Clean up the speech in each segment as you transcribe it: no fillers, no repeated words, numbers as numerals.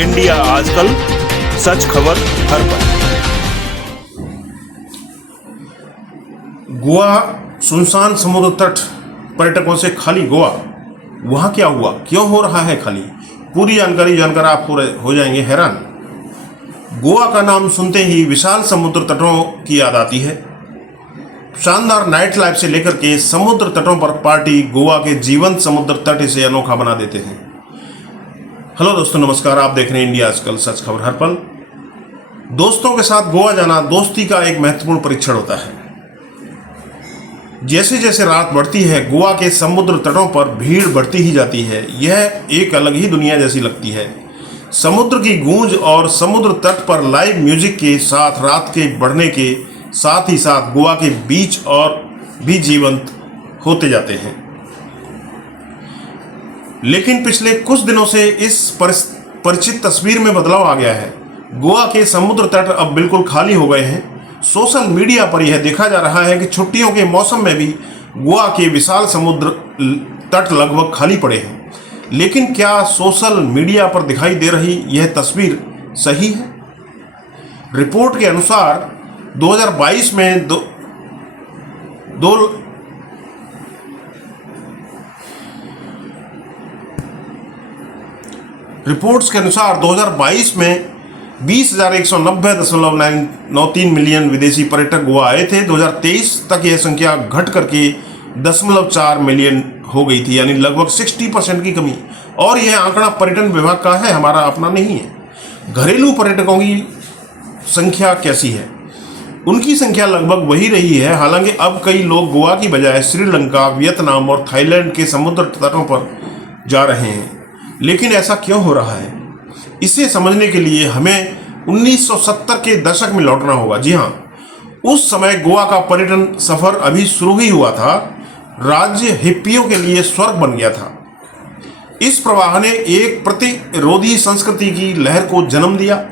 India आजकल, सच खबर हर पल। गोवा सुनसान समुद्र तट पर्यटकों से खाली। गोवा वहाँ क्या हुआ, क्यों हो रहा है खाली, पूरी जानकारी जानकर आप हो जाएंगे हैरान। गोवा का नाम सुनते ही विशाल समुद्र तटों की याद आती है। शानदार नाइट लाइफ से लेकर के समुद्र तटों पर पार्टी, गोवा के जीवंत समुद्र तट इसे अनोखा बना देते हैं। हेलो दोस्तों, नमस्कार। आप देख रहे हैं इंडिया आजकल, सच खबर हर पल। दोस्तों के साथ गोवा जाना दोस्ती का एक महत्वपूर्ण परीक्षण होता है। जैसे जैसे रात बढ़ती है, गोवा के समुद्र तटों पर भीड़ बढ़ती ही जाती है। यह एक अलग ही दुनिया जैसी लगती है। समुद्र की गूंज और समुद्र तट पर लाइव म्यूजिक के साथ रात के बढ़ने के साथ ही साथ गोवा के बीच और भी जीवंत होते जाते हैं। लेकिन पिछले कुछ दिनों से इस परिचित तस्वीर में बदलाव आ गया है। गोवा के समुद्र तट अब बिल्कुल खाली हो गए हैं। सोशल मीडिया पर यह देखा जा रहा है कि छुट्टियों के मौसम में भी गोवा के विशाल समुद्र तट लगभग खाली पड़े हैं। लेकिन क्या सोशल मीडिया पर दिखाई दे रही यह तस्वीर सही है? रिपोर्ट के अनुसार 2022 में रिपोर्ट्स के अनुसार 2022 में 20,190.93 मिलियन विदेशी पर्यटक गोवा आए थे। 2023 तक यह संख्या घट करके 0.4 मिलियन हो गई थी, यानी लगभग 60% की कमी। और यह आंकड़ा पर्यटन विभाग का है, हमारा अपना नहीं है। घरेलू पर्यटकों की संख्या कैसी है? उनकी संख्या लगभग वही रही है। हालांकि अब कई लोग गोवा की बजाय श्रीलंका, वियतनाम और थाईलैंड के समुद्र तटों पर जा रहे हैं। लेकिन ऐसा क्यों हो रहा है? इसे समझने के लिए हमें 1970 के दशक में लौटना होगा। जी हाँ, उस समय गोवा का पर्यटन सफर अभी शुरू ही हुआ था। राज्य हिप्पियों के लिए स्वर्ग बन गया था। इस प्रवाह ने एक प्रतिरोधी संस्कृति की लहर को जन्म दिया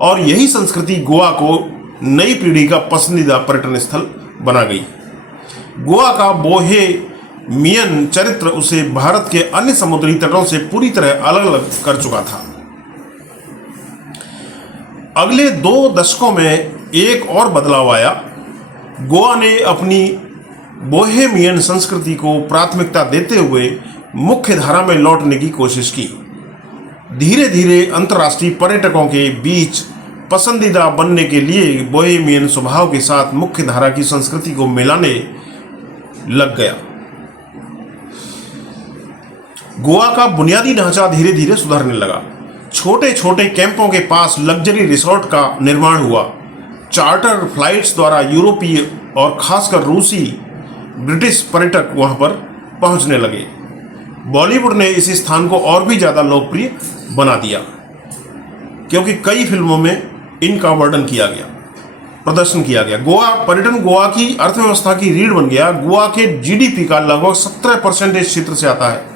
और यही संस्कृति गोवा को नई पीढ़ी का पसंदीदा पर्यटन स्थल बना गई। गोवा का बोहेमियन चरित्र उसे भारत के अन्य समुद्री तटों से पूरी तरह अलग अलग कर चुका था। अगले 2 दशकों में एक और बदलाव आया। गोवा ने अपनी बोहेमियन संस्कृति को प्राथमिकता देते हुए मुख्य धारा में लौटने की कोशिश की। धीरे धीरे अंतर्राष्ट्रीय पर्यटकों के बीच पसंदीदा बनने के लिए बोहेमियन स्वभाव के साथ मुख्य धारा की संस्कृति को मिलाने लग गया। गोवा का बुनियादी ढांचा धीरे धीरे सुधरने लगा। छोटे छोटे कैंपों के पास लग्जरी रिसोर्ट का निर्माण हुआ। चार्टर फ्लाइट्स द्वारा यूरोपीय और खासकर रूसी, ब्रिटिश पर्यटक वहां पर पहुंचने लगे। बॉलीवुड ने इस स्थान को और भी ज़्यादा लोकप्रिय बना दिया, क्योंकि कई फिल्मों में इनका वर्णन किया गया, प्रदर्शन किया गया। पर्यटन गोवा की अर्थव्यवस्था की रीढ़ बन गया। गोवा के जीडीपी का लगभग 17% इस क्षेत्र से आता है।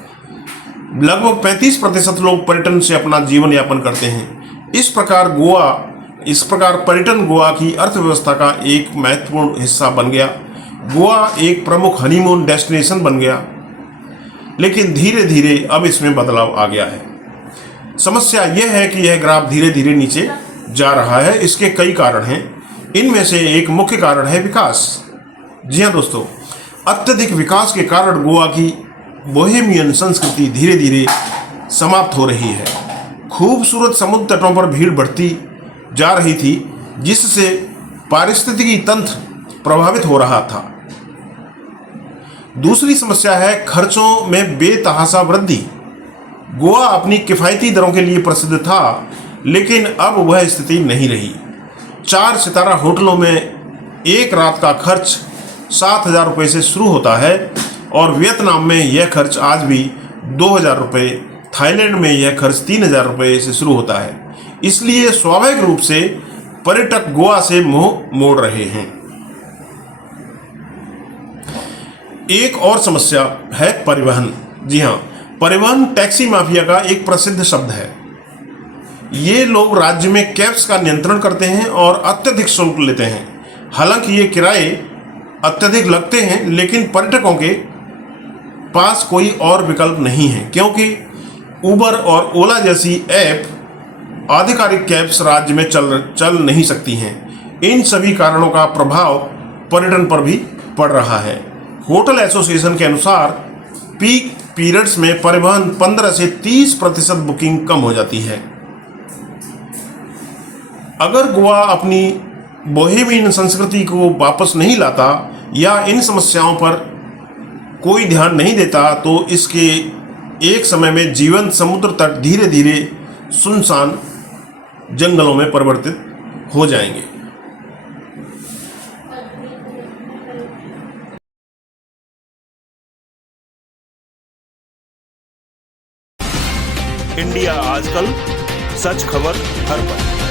लगभग 35% लोग पर्यटन से अपना जीवन यापन करते हैं। इस प्रकार पर्यटन गोवा की अर्थव्यवस्था का एक महत्वपूर्ण हिस्सा बन गया। गोवा एक प्रमुख हनीमून डेस्टिनेशन बन गया। लेकिन धीरे धीरे अब इसमें बदलाव आ गया है। समस्या यह है कि यह ग्राफ धीरे धीरे नीचे जा रहा है। इसके कई कारण हैं। इनमें से एक मुख्य कारण है विकास। जी हाँ दोस्तों, अत्यधिक विकास के कारण गोवा की बोहेमियन संस्कृति धीरे धीरे समाप्त हो रही है। खूबसूरत समुद्र तटों पर भीड़ बढ़ती जा रही थी, जिससे पारिस्थितिकी तंत्र प्रभावित हो रहा था। दूसरी समस्या है खर्चों में बेतहाशा वृद्धि। गोवा अपनी किफ़ायती दरों के लिए प्रसिद्ध था, लेकिन अब वह स्थिति नहीं रही। 4 सितारा होटलों में एक रात का खर्च 7,000 रुपये से शुरू होता है और वियतनाम में यह खर्च आज भी 2,000 रुपये, थाईलैंड में यह खर्च 3,000 रुपये से शुरू होता है। इसलिए स्वाभाविक रूप से पर्यटक गोवा से मुंह मोड़ रहे हैं। एक और समस्या है परिवहन। जी हाँ, परिवहन टैक्सी माफिया का एक प्रसिद्ध शब्द है। ये लोग राज्य में कैब्स का नियंत्रण करते हैं और अत्यधिक शुल्क लेते हैं। हालांकि ये किराए अत्यधिक लगते हैं, लेकिन पर्यटकों के पास कोई और विकल्प नहीं है, क्योंकि उबर और ओला जैसी ऐप आधिकारिक कैब्स राज्य में चल नहीं सकती हैं। इन सभी कारणों का प्रभाव पर्यटन पर भी पड़ रहा है। होटल एसोसिएशन के अनुसार पीक पीरियड्स में परिवहन 15 से 30% बुकिंग कम हो जाती है। अगर गोवा अपनी बोहेमियन संस्कृति को वापस नहीं लाता या इन समस्याओं पर कोई ध्यान नहीं देता तो इसके एक समय में जीवंत समुद्र तट धीरे धीरे सुनसान जंगलों में परिवर्तित हो जाएंगे। इंडिया आजकल, सच खबर हर पल।